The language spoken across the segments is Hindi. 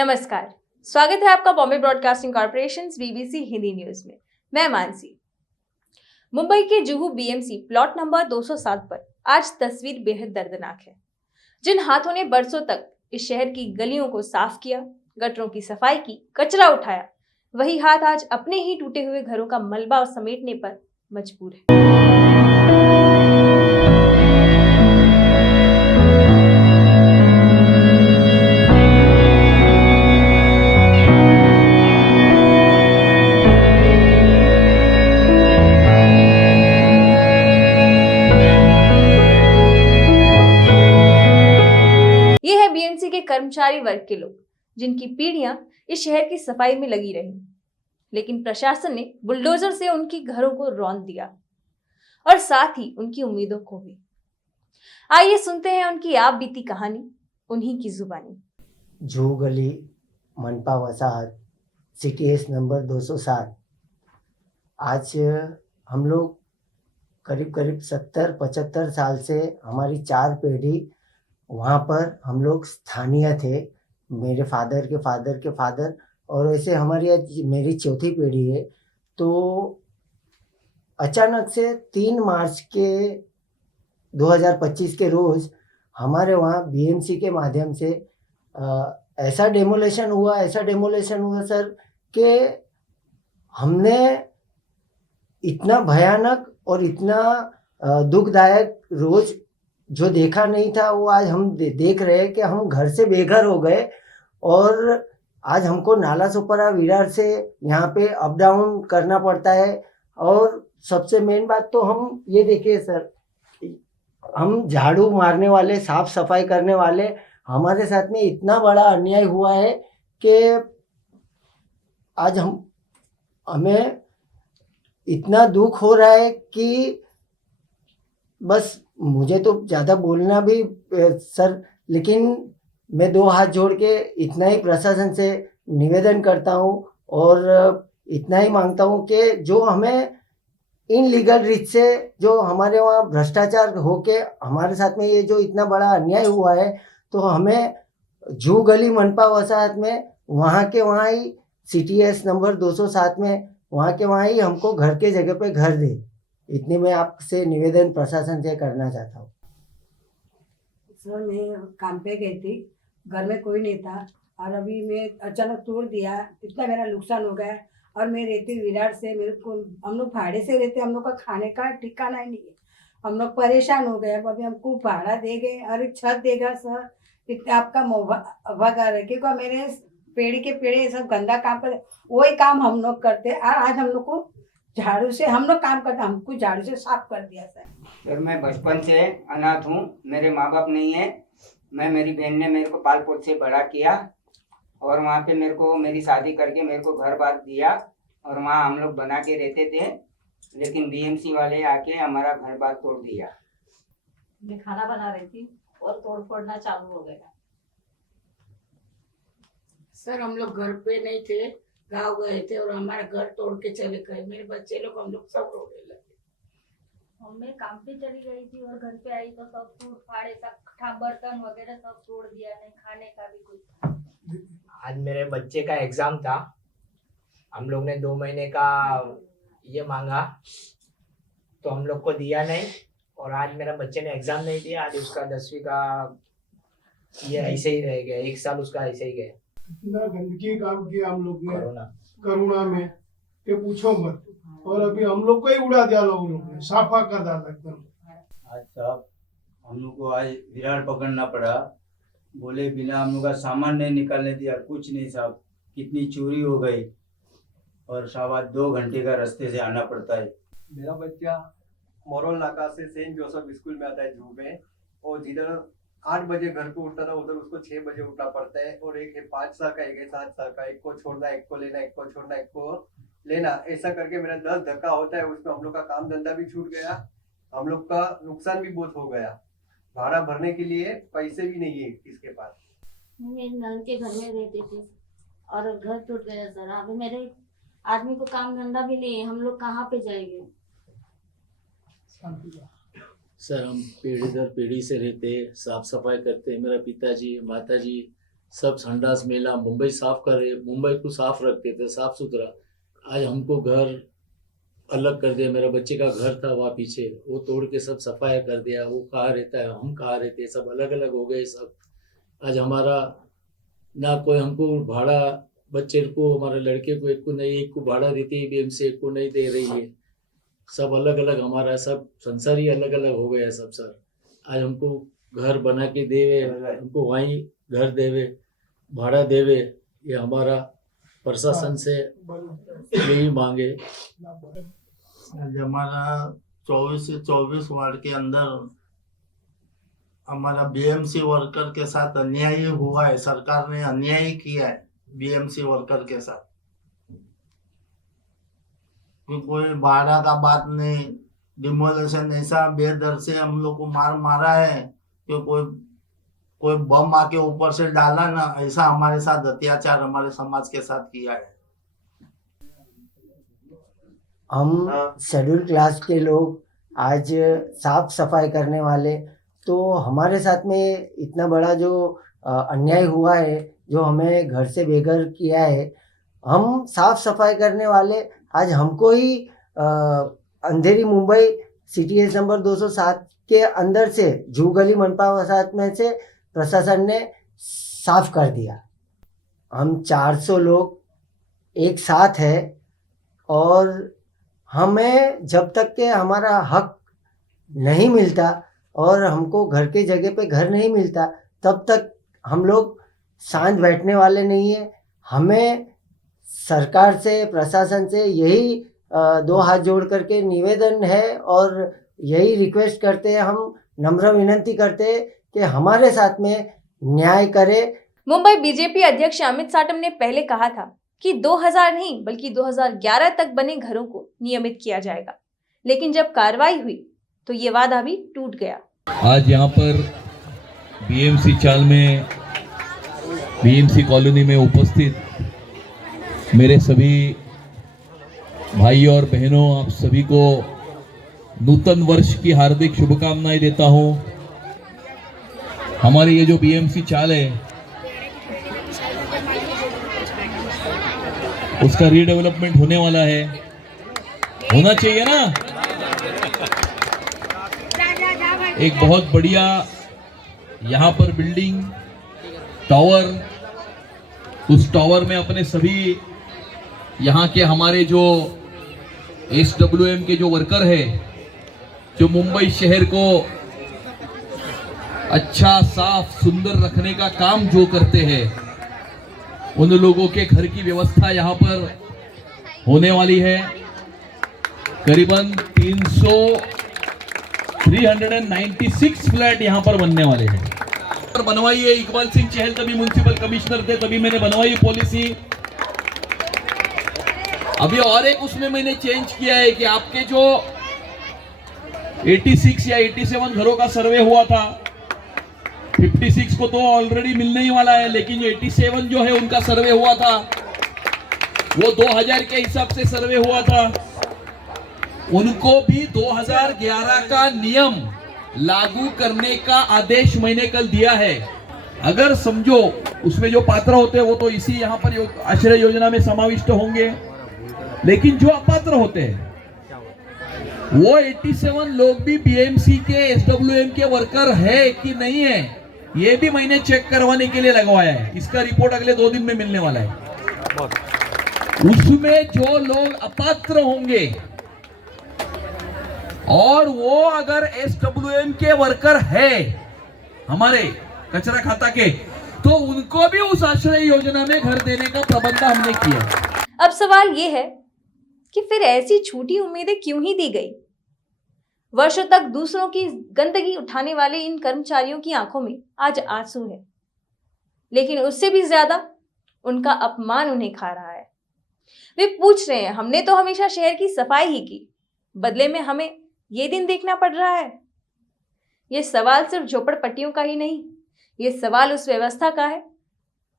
नमस्कार, स्वागत है आपका Bombay broadcasting corporation BBC Hindi news में। मैं मानसी। मुंबई के जुहू बीएमसी प्लॉट नंबर 207 पर आज तस्वीर बेहद दर्दनाक है। जिन हाथों ने बरसों तक इस शहर की गलियों को साफ किया, गटरों की सफाई की, कचरा उठाया, वही हाथ आज अपने ही टूटे हुए घरों का मलबा समेटने पर मजबूर है। ये है बीएमसी के कर्मचारी वर्ग के लोग, जिनकी पीढ़ियां इस शहर की सफाई में लगी रही, लेकिन प्रशासन ने बुलडोजर से उनकी घरों को रौंद दिया और साथ ही उनकी उम्मीदों को भी। आइए सुनते हैं उनकी आप बीती कहानी, उन्हीं की जुबानी। जुहू गली, मनपा वसाहत, CTS नंबर 207। आज हम लोग करीब 70-75 साल से हमारी 4 पीढ़ी वहाँ पर हम लोग स्थानीय थे। मेरे फादर के फादर और ऐसे हमारी आज मेरी चौथी पीढ़ी है। तो अचानक से 3 मार्च के 2025 के रोज़ हमारे वहाँ BMC के माध्यम से ऐसा डेमोलेशन हुआ सर कि हमने इतना भयानक और इतना दुखदायक रोज जो देखा नहीं था, वो आज हम देख रहे हैं कि हम घर से बेघर हो गए। और आज हमको नाला सोपारा विरार से यहाँ पे अप डाउन करना पड़ता है। और सबसे मेन बात तो हम ये देखिए सर, हम झाड़ू मारने वाले, साफ सफाई करने वाले, हमारे साथ में इतना बड़ा अन्याय हुआ है कि आज हमें इतना दुख हो रहा है कि बस मुझे तो ज़्यादा बोलना भी सर, लेकिन मैं 2 हाथ जोड़ के इतना ही प्रशासन से निवेदन करता हूँ और इतना ही मांगता हूँ कि जो हमें इनलीगल रीच से जो हमारे वहाँ भ्रष्टाचार होके हमारे साथ में ये जो इतना बड़ा अन्याय हुआ है, तो हमें जुहू गली मनपा वसाहत में वहाँ के वहाँ ही CTS नंबर 207 में वहाँ के वहाँ ही हमको घर के जगह पे घर दे। इतनी मैं आपसे निवेदन प्रशासन से करना चाहता हूँ। सर मैं काम पे गई थी, घर में कोई नहीं था और अभी मैं अचानक तोड़ दिया, इतना मेरा नुकसान हो गया। और मैं रहती विरार से, मेरे को हम लोग भाड़े से रहते, हम लोग का खाने का ठिकाना ही नहीं है, हम लोग परेशान हो गए। अब अभी हमको भाड़ा देंगे और एक छत देगा सर, इतना आपका वगार है क्योंकि मेरे पेड़ के पेड़े सब गंदा काम कर, वही काम हम लोग करते। और आज हम लोग को झाड़ू से हम लोग काम करते, हमको झाड़ू से साफ कर दिया सर। मैं बचपन से अनाथ हूँ, मेरे माँ बाप नहीं है। मेरी बहन ने मेरे को पाल पोस से बड़ा किया और वहाँ पे मेरे को मेरी शादी करके मेरे को घर बार दिया और वहाँ हम लोग बना के रहते थे। लेकिन BMC वाले आके हमारा घर बार तोड़ दिया। मैं खाना बना रही थी और तोड़ फोड़ना चालू हो गया। सर हम लोग घर पे नहीं थे, गाँव गए थे और हमारा घर तोड़ के चले गए। मेरे बच्चे लोग, हम लोग सब रोने लगे। मैं काम पे चली गई थी और घर पे आई तो सब टूट फाड़े, सब बर्तन वगैरह सब तोड़ दिया, नहीं खाने का भी कुछ था। आज मेरे बच्चे का एग्जाम था, हम लोग ने 2 महीने का ये मांगा तो हम लोग को दिया नहीं और आज मेरा बच्चे ने एग्जाम नहीं दिया। आज उसका 10वीं का ये ऐसे ही रह गया, 1 साल उसका ऐसे ही गया। इतना गंदगी काम किया हम लोग ने करुणा में कि पूछो मत। और अभी हम लोग को ही उड़ा दिया लोगों ने, साफा कर डाला एकदम। आज साहब हम लोग को आज विरार पकड़ना पड़ा, बोले बिना हम लोग का सामान नहीं निकालने दिया, कुछ नहीं साहब। कितनी चोरी हो गई और साहब आज 2 घंटे का रास्ते से आना पड़ता है। मेरा बच्चा मोरल नाका से सेंट जोसेफ स्कूल में आता है जुहू में, और जिधर 8 बजे घर को उठता था उधर उसको 6 बजे उठना पड़ता है। और एक है 5 साल का, एक है 7 साल का, एक को छोड़ना, एक को लेना, एक को छोड़ना, एक को लेना, ऐसा करके मेरा 10 धक्का होता है। उसमें हम लोग का काम धंधा भी छूट गया, हम लोग का नुकसान भी बहुत हो गया। भाड़ा भरने के लिए पैसे भी नहीं है किसके पास। मेरे नंद के घर में रहते थे और घर टूट गया सर। अभी मेरे आदमी को काम धंधा भी नहीं है, हम लोग कहाँ पे जाएंगे। सर हम पीढ़ी दर पीढ़ी से रहते, साफ सफाई करते। मेरा पिताजी माताजी सब संडास मेला मुंबई साफ कर रहे, मुंबई को साफ रखते थे, साफ सुथरा। आज हमको घर अलग कर दिया। मेरा बच्चे का घर था वहाँ पीछे, वो तोड़ के सब सफाई कर दिया। वो कहाँ रहता है, हम कहाँ रहते, सब अलग अलग हो गए सब। आज हमारा ना कोई हमको भाड़ा, बच्चे को, हमारे लड़के को एक को नहीं, एक को भाड़ा देती है बीएमसी, एक को नहीं दे रही है। सब अलग अलग, हमारा सब संसार ही अलग अलग हो गया सब सर। आज हमको घर बना के देवे, हमको वहीं घर देवे, भाड़ा देवे, ये हमारा प्रशासन से यही मांगे। आज हमारा 24 से 24 वार्ड के अंदर हमारा बीएमसी वर्कर के साथ अन्याय हुआ है। सरकार ने अन्याय किया है बीएमसी वर्कर के साथ। कोई भाड़ा का बात नहीं, डिमोलेशन ऐसा बेदर से हम लोग को मारा है कि कोई बम आके ऊपर से डाला ना, ऐसा हमारे साथ अत्याचार हमारे समाज के साथ किया है। हम शेड्यूल क्लास के लोग आज साफ सफाई करने वाले, तो हमारे साथ में इतना बड़ा जो अन्याय हुआ है, जो हमें घर से बेघर किया है, हम साफ सफाई करने वाले आज हमको ही अंधेरी मुंबई CTS नंबर 207 के अंदर से जुहू गली मनपा वसाहत में से प्रशासन ने साफ कर दिया। हम 400 लोग एक साथ है और हमें जब तक के हमारा हक नहीं मिलता और हमको घर के जगह पे घर नहीं मिलता, तब तक हम लोग शांत बैठने वाले नहीं है। हमें सरकार से, प्रशासन से यही दो हाथ जोड़ करके निवेदन है और यही रिक्वेस्ट करते हैं, हम नम्र विनती करते हैं कि हमारे साथ में न्याय करे। मुंबई बीजेपी अध्यक्ष अमित साटम ने पहले कहा था कि 2000 नहीं बल्कि 2011 तक बने घरों को नियमित किया जाएगा, लेकिन जब कार्रवाई हुई तो ये वादा भी टूट गया। आज यहाँ पर बीएमसी चाल में, बीएमसी कॉलोनी में उपस्थित मेरे सभी भाई और बहनों, आप सभी को नूतन वर्ष की हार्दिक शुभकामनाएं देता हूं। हमारी ये जो बीएमसी चाल है उसका रीडेवलपमेंट होने वाला है, होना चाहिए ना। एक बहुत बढ़िया यहाँ पर बिल्डिंग, टावर, उस टावर में अपने सभी यहाँ के हमारे जो SWM के जो वर्कर है, जो मुंबई शहर को अच्छा, साफ, सुंदर रखने का काम जो करते हैं, उन लोगों के घर की व्यवस्था यहाँ पर होने वाली है। करीबन 396 फ्लैट यहाँ पर बनने वाले हैं। बनवाई है इकबाल सिंह चहल, तभी म्युनिसिपल कमिश्नर थे, तभी मैंने बनवाई पॉलिसी। अभी और एक उसमें मैंने चेंज किया है कि आपके जो 86 या 87 घरों का सर्वे हुआ था, 56 को तो ऑलरेडी मिलने ही वाला है, लेकिन 87 जो है उनका सर्वे हुआ था, वो 2000 के हिसाब से सर्वे हुआ था, उनको भी 2011 का नियम लागू करने का आदेश मैंने कल दिया है। अगर समझो उसमें जो पात्र होते हैं वो तो इसी यहाँ पर आश्रय योजना में समाविष्ट होंगे, लेकिन जो अपात्र होते हैं वो 87 लोग भी बीएमसी के SWM के वर्कर है कि नहीं है, ये भी मैंने चेक करवाने के लिए लगवाया है। इसका रिपोर्ट अगले 2 दिन में मिलने वाला है। उसमें जो लोग अपात्र होंगे और वो अगर SWM के वर्कर है हमारे कचरा खाता के, तो उनको भी उस आश्रय योजना में घर देने का प्रबंध हमने किया। अब सवाल ये है कि फिर ऐसी झूठी उम्मीदें क्यों ही दी गई? वर्षों तक दूसरों की गंदगी उठाने वाले इन कर्मचारियों की आंखों में आज आंसू है, लेकिन उससे भी ज्यादा उनका अपमान उन्हें खा रहा है। वे पूछ रहे हैं, हमने तो हमेशा शहर की सफाई ही की, बदले में हमें ये दिन देखना पड़ रहा है। ये सवाल सिर्फ झोपड़पट्टियों का ही नहीं, ये सवाल उस व्यवस्था का है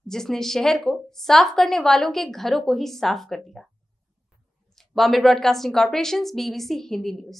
जिसने शहर को साफ करने वालों के घरों को ही साफ कर दिया। Bombay broadcasting corporation, BBC Hindi news.